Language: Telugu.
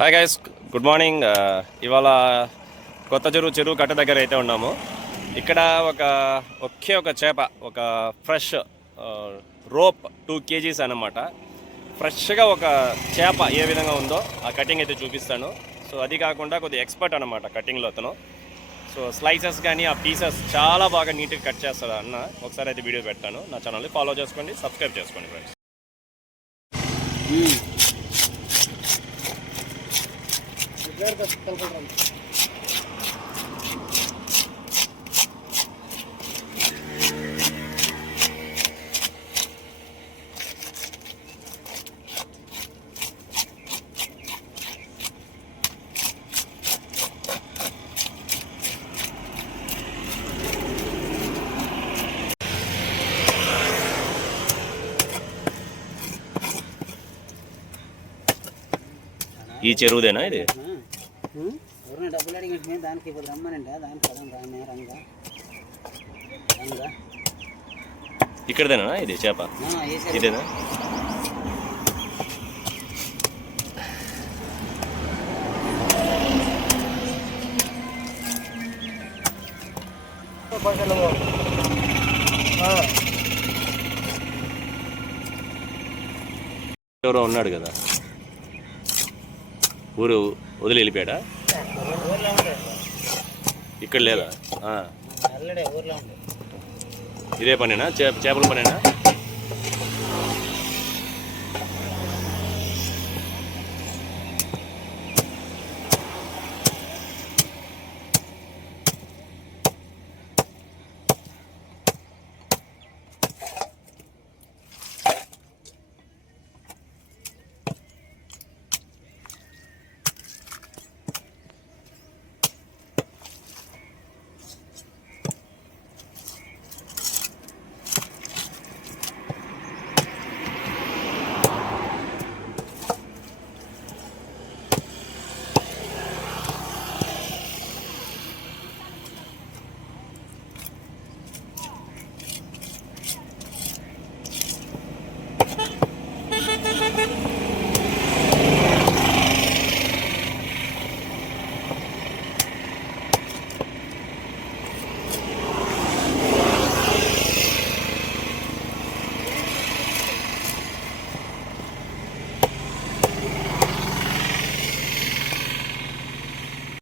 Hi guys, good morning. ఇవాళ కొత్త చెరువు కట్ట దగ్గర అయితే ఉన్నాము. ఇక్కడ ఒకే ఒక చేప, ఒక ఫ్రెష్ రోప్ 2 kgs అన్నమాట. ఫ్రెష్గా ఒక చేప ఏ విధంగా ఉందో ఆ కటింగ్ అయితే చూపిస్తాను. సో అది కాకుండా కొద్దిగా ఎక్స్పర్ట్ అనమాట కటింగ్లో అతను. సో స్లైసెస్ కానీ ఆ పీసెస్ చాలా బాగా నీట్గా కట్ చేస్తాడు అన్న. ఒకసారి అయితే వీడియో పెడతాను. నా ఛానల్ని ఫాలో చేసుకోండి, సబ్స్క్రైబ్ చేసుకోండి ఫ్రెండ్స్. ఈ చెరువుదేనా ఇది? డబ్బులు అడిగి దానికి ఇప్పుడు రమ్మనండి, దానికి ఇక్కడదేనా ఇది చేప? ఇదేనా? ఎవరో ఉన్నాడు కదా, ఊరు వదిలి వెళ్ళిపోయాడా? ఇక్కడ లేదా? ఇదే పనేనా? చేపల పనేనా?